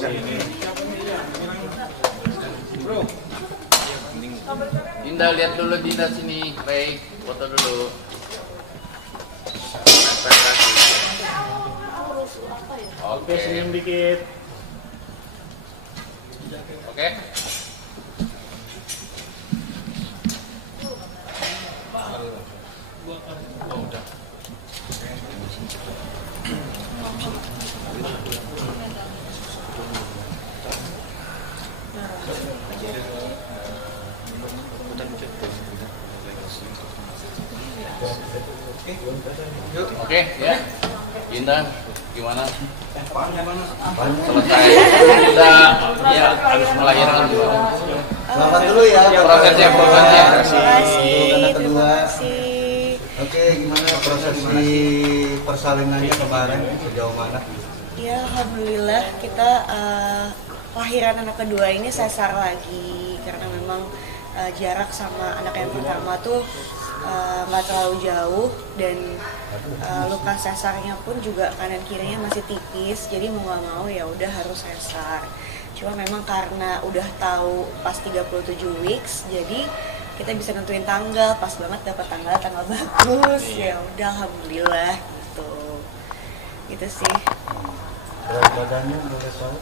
ini. Dinda lihat dulu Dinda sini, baik foto dulu. Oke, senyum dikit. Oke. Oke, ya. Dinda, gimana? Selesai. Kita ya harus melahirkan juga. Selamat dulu ya. Prosesnya. Anak kedua. Oke, gimana proses di persalinannya kemarin sejauh mana? Ya, alhamdulillah kita lahiran anak kedua ini sesar lagi karena memang jarak sama anak yang pertama tuh nggak terlalu jauh dan luka sesarnya pun juga kanan kirinya masih tipis, jadi mau nggak mau ya udah harus sesar. Cuma memang karena udah tahu pas 37 weeks, jadi kita bisa nentuin tanggal, pas banget dapat tanggal bagus. Ya udah alhamdulillah gitu sih. Berat badannya boleh tahu?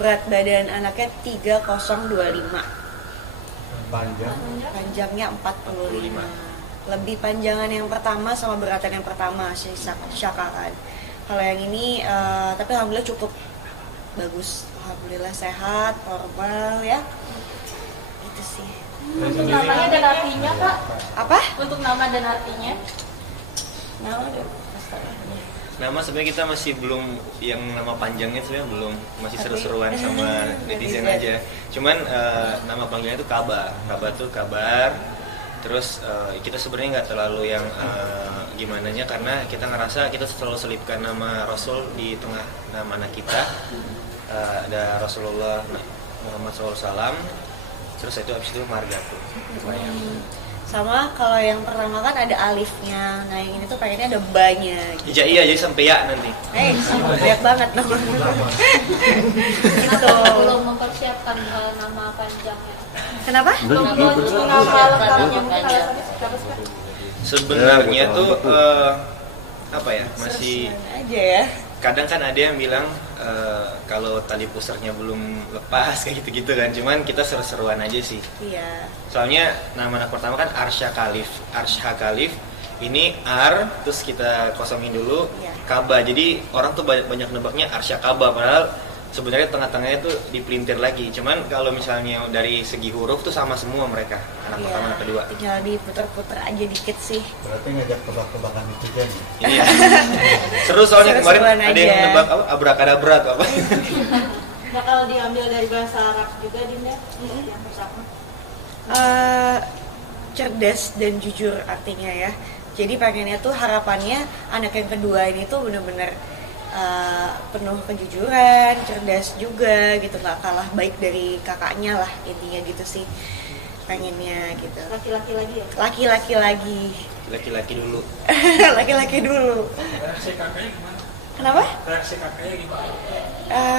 Berat badan anaknya 3025. Panjangnya 45. Lebih panjangan yang pertama sama beratan yang pertama si Shaka kan. Kalau yang ini tapi alhamdulillah cukup bagus. Alhamdulillah sehat, normal ya. Itu sih. Untuk namanya dan artinya, Kak? Apa? Untuk nama dan artinya? Nama sebenarnya kita masih belum, yang nama panjangnya sebenarnya belum, masih seru-seruan sama netizen aja. Cuman nama panggilnya itu Kaba. Kaba tuh kabar. Terus kita sebenarnya nggak terlalu yang gimananya, karena kita ngerasa kita selalu selipkan nama Rasul di tengah nama anak kita. Ada Rasulullah Muhammad SAW. Terus itu abis itu marga tuh. Sama kalau yang pertama kan ada alifnya, nah yang ini tuh pengennya ada ba-nya gitu. Iya, jadi sampai ya nanti. Banyak banget namanya. Gitu. Belum mempersiapkan nama panjangnya. Kenapa? Belum nama lengkapnya mungkin kalau Sebenarnya tuh apa ya, masih aja ya. Kadang kan ada yang bilang kalau tali pusarnya belum lepas kayak gitu-gitu kan, cuman kita seru-seruan aja sih. Iya. Soalnya nama anak pertama kan Arsha Khalif, ini Ar, terus kita kosongin dulu, iya. Kaba, jadi orang tuh banyak nebaknya Arsha Kaba, padahal sebenarnya tengah-tengahnya tuh dipelintir lagi. Cuman kalau misalnya dari segi huruf tuh sama semua mereka, anak Iya, pertama anak kedua. tinggal diputer-puter aja dikit sih. Berarti ngajak tebak-tebakan itu kan? Iya. Seru soalnya kemarin Seru-seruan ada aja. yang nebak apa, abrakadabra atau apa. bakal diambil dari bahasa Arab juga, Dinda, yang pertama. Cerdas dan jujur artinya ya. Jadi pengennya tuh harapannya anak yang kedua ini tuh bener-bener penuh kejujuran, cerdas juga gitu, nggak kalah baik dari kakaknya lah, intinya gitu sih pengennya gitu. Laki-laki lagi ya? Laki-laki lagi. Laki-laki dulu. Laki-laki dulu. Reaksi kakaknya gimana? Kenapa? Reaksi kakaknya gimana?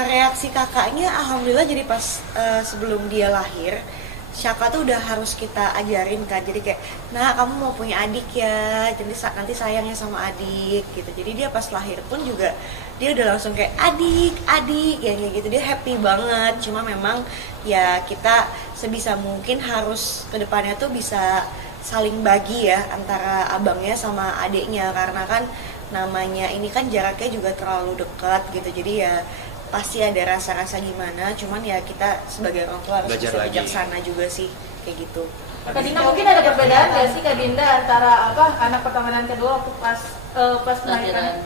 Reaksi kakaknya alhamdulillah, jadi pas sebelum dia lahir Shaka tuh udah harus kita ajarin kan, jadi kayak, nah kamu mau punya adik ya, jadi nanti sayangnya sama adik gitu. Jadi dia pas lahir pun juga dia udah langsung kayak adik ya, kayak gitu, dia happy banget. Cuma memang ya kita sebisa mungkin harus kedepannya tuh bisa saling bagi ya antara abangnya sama adiknya, karena kan namanya ini kan jaraknya juga terlalu dekat gitu. Jadi ya pasti ada rasa-rasa gimana, cuman ya kita sebagai orang tua harus Belajar bisa lagi. bijaksana juga sih, kayak gitu. Kak Dinda, mungkin ada perbedaan nggak sih Kak Dinda antara anak pertama dan kedua waktu pas melahirkan?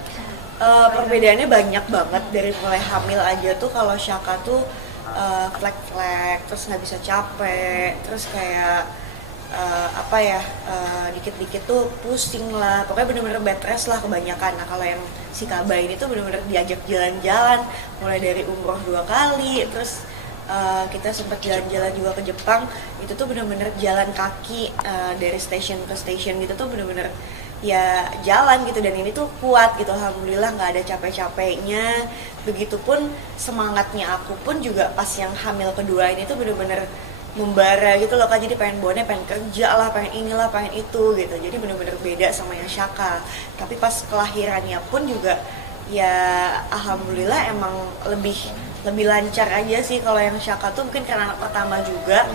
Perbedaannya banyak banget, dari mulai hamil aja tuh kalau Shaka tuh flek-flek, terus nggak bisa capek, terus kayak dikit-dikit tuh pusing lah, pokoknya bener-bener bed rest lah kebanyakan. Nah kalau yang si Kaba ini tuh bener-bener diajak jalan-jalan, mulai dari umroh 2 kali, terus kita sempat jalan-jalan juga ke Jepang, itu tuh bener-bener jalan kaki dari station ke station gitu, tuh bener-bener ya jalan gitu, dan ini tuh kuat gitu, alhamdulillah nggak ada capek-capeknya. Begitupun semangatnya aku pun juga pas yang hamil kedua ini tuh bener-bener membara gitu loh Kak, jadi pengen bonnya, pengen kerja lah, pengen inilah, pengen itu gitu, jadi bener-bener beda sama yang Syaka. Tapi pas kelahirannya pun juga ya alhamdulillah emang lebih lancar aja sih. Kalau yang Syaka tuh mungkin karena anak pertama juga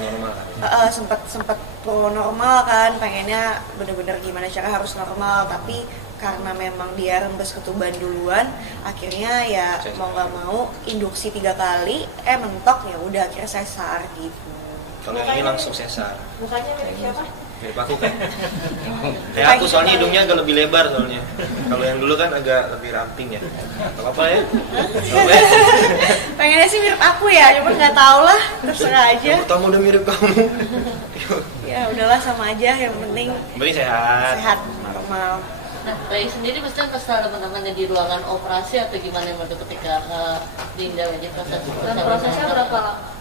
sempet pro normal kan, pengennya bener-bener gimana cara harus normal, tapi karena memang dia rembes ketuban duluan, akhirnya ya mau nggak mau induksi 3 kali, mentok, ya udah akhirnya sesar gitu. Kalau yang ini langsung sesar. Mukanya mirip siapa? Mirip aku kan? Kayak aku soalnya hidungnya agak lebih lebar soalnya. Kalau yang dulu kan agak lebih ramping ya. Apa ya? Pengennya sih mirip aku ya, cuman nggak tahu lah, terserah aja. Yang pertama udah mirip kamu. Ya udahlah sama aja, yang penting sehat, normal. Nah, Baik sendiri maksudnya pas teman-temannya di ruangan operasi atau gimana waktu ketika Dinda aja prosesnya berapa lama?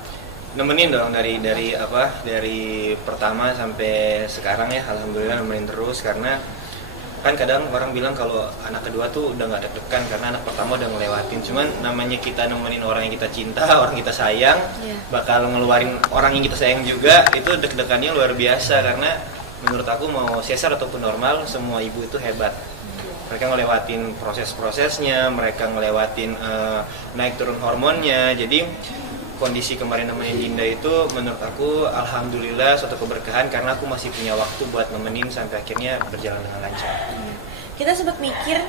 Nemenin dong dari pertama sampai sekarang ya, alhamdulillah nemenin terus. Karena kan kadang orang bilang kalau anak kedua tuh udah nggak deg-degan karena anak pertama udah ngelewatin. Cuman namanya kita nemenin orang yang kita cinta, orang kita sayang, bakal ngeluarin orang yang kita sayang juga, itu deg-degannya luar biasa. Karena menurut aku mau sesar ataupun normal, semua ibu itu hebat. Mereka ngelewatin proses-prosesnya, mereka ngelewatin naik turun hormonnya. Jadi kondisi kemarin nemenin Dinda itu menurut aku alhamdulillah suatu keberkahan, karena aku masih punya waktu buat nemenin sampai akhirnya berjalan dengan lancar. Kita sempat mikir,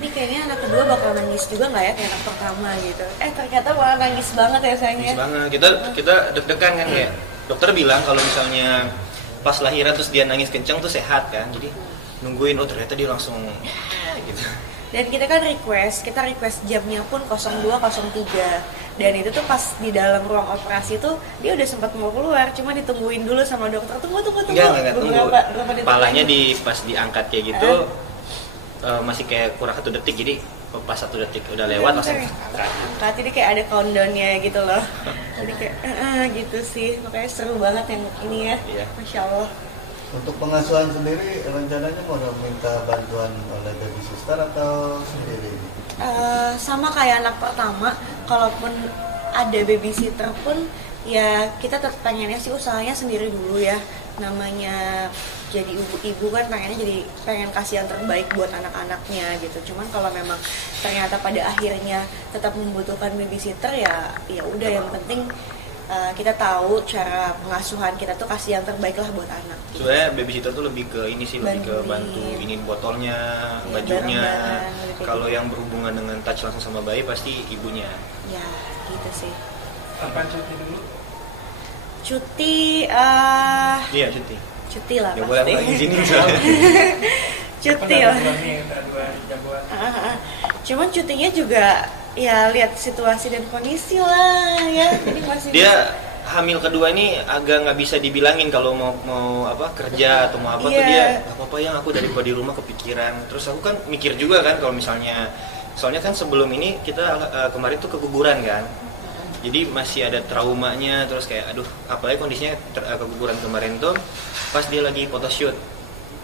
nih kayaknya anak kedua bakal nangis juga nggak ya kayak anak pertama gitu. Ternyata malah nangis banget ya sayangnya. Nangis banget. Kita deg-degan kan kayak dokter bilang kalau misalnya pas lahiran terus dia nangis kenceng tuh sehat kan. Jadi nungguin, ternyata dia langsung gitu. Dan kita kan request jamnya pun 02.03, dan itu tuh pas di dalam ruang operasi tuh dia udah sempat mau keluar, cuma ditungguin dulu sama dokter, tunggu enggak tunggu. Berapa Palanya pas diangkat kayak gitu masih kayak kurang 1 detik, jadi pas 1 detik udah lewat langsung angkat. Jadi kayak ada countdownnya gitu loh. Jadi kayak gitu sih, makanya seru banget yang ini ya. Iya. Masya Allah. Untuk pengasuhan sendiri rencananya mau minta bantuan oleh baby sister atau sendiri? Sama kayak anak pertama, kalaupun ada babysitter pun ya kita tetap pengennya sih usahanya sendiri dulu ya. Namanya jadi ibu kan pengen kasih yang terbaik buat anak-anaknya gitu. Cuman kalau memang ternyata pada akhirnya tetap membutuhkan babysitter, ya udah, yang penting kita tahu cara pengasuhan kita tuh kasih yang terbaik lah buat anak. Sebenarnya babysitter tuh lebih ke ini sih, lebih ke bantu ini botolnya, bajunya. Kalau yang berhubungan dengan touch langsung sama bayi pasti ibunya. Ya, gitu sih. Kapan cuti dulu? Cuti Iya, cuti. Cuti lah Ya pasti. boleh lagi sini. Cuti lah. Dua jagoan. Cuman cutinya juga ya lihat situasi dan kondisi lah ya. Jadi masih Dia hamil kedua ini agak nggak bisa dibilangin kalau mau kerja atau mau apa tuh dia nggak apa-apa yang aku daripada di rumah kepikiran. Terus aku kan mikir juga kan kalau misalnya, soalnya kan sebelum ini kita kemarin tuh keguguran kan. Jadi masih ada traumanya, terus kayak aduh, apalagi kondisinya keguguran kemarin tuh pas dia lagi photoshoot.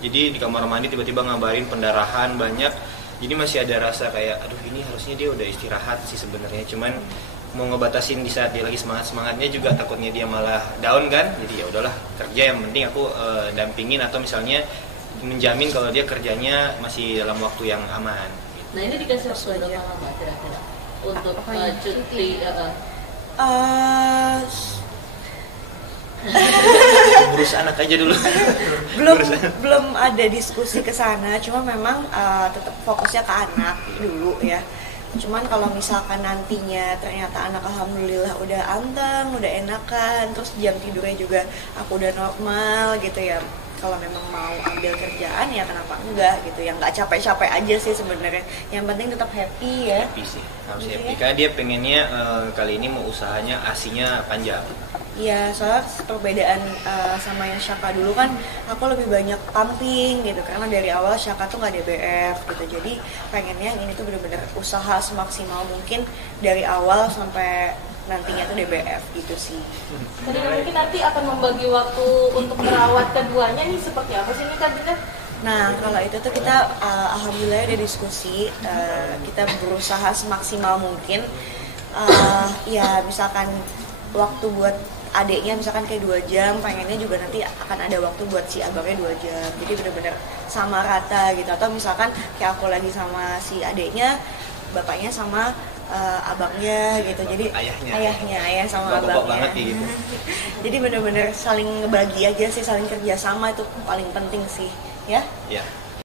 Jadi di kamar mandi tiba-tiba ngabarin pendarahan banyak. Jadi masih ada rasa kayak aduh, ini harusnya dia udah istirahat sih sebenarnya. Cuman mau ngebatasin di saat dia lagi semangatnya juga takutnya dia malah down kan. Jadi ya udahlah, kerja yang penting aku dampingin atau misalnya menjamin kalau dia kerjanya masih dalam waktu yang aman. Nah, ini dikasih waktu berapa lama kira-kira untuk cuti? Urus anak aja dulu. belum ada diskusi ke sana, cuma memang tetap fokusnya ke anak dulu ya. Cuman kalau misalkan nantinya ternyata anak alhamdulillah udah anteng, udah enakan, terus jam tidurnya juga aku udah normal gitu ya. Kalau memang mau ambil kerjaan ya kenapa enggak gitu, yang nggak capek-capek aja sih sebenarnya. Yang penting tetap happy ya. Happy sih, harus happy. Karena dia pengennya kali ini mau usahanya asinya panjang. Iya, soalnya perbedaan sama yang Syaka dulu kan aku lebih banyak pumping gitu, karena dari awal Syaka tuh nggak DBF gitu. Jadi pengennya yang ini tuh bener-bener usaha semaksimal mungkin dari awal sampai nantinya tuh DBF gitu sih. Jadi mungkin nanti akan membagi waktu untuk merawat keduanya nih seperti apa sih nih Kak Dinda? Nah, kalau itu tuh kita alhamdulillah udah diskusi, kita berusaha semaksimal mungkin. Ya misalkan waktu buat adiknya misalkan kayak 2 jam, pengennya juga nanti akan ada waktu buat si abangnya 2 jam. Jadi benar-benar sama rata gitu. Atau misalkan kayak aku lagi sama si adiknya, bapaknya sama abangnya gitu. Jadi ayah sama Bapak abangnya. banget gitu. Jadi benar-benar saling ngebagi aja sih, saling kerjasama itu paling penting sih, ya. Ya.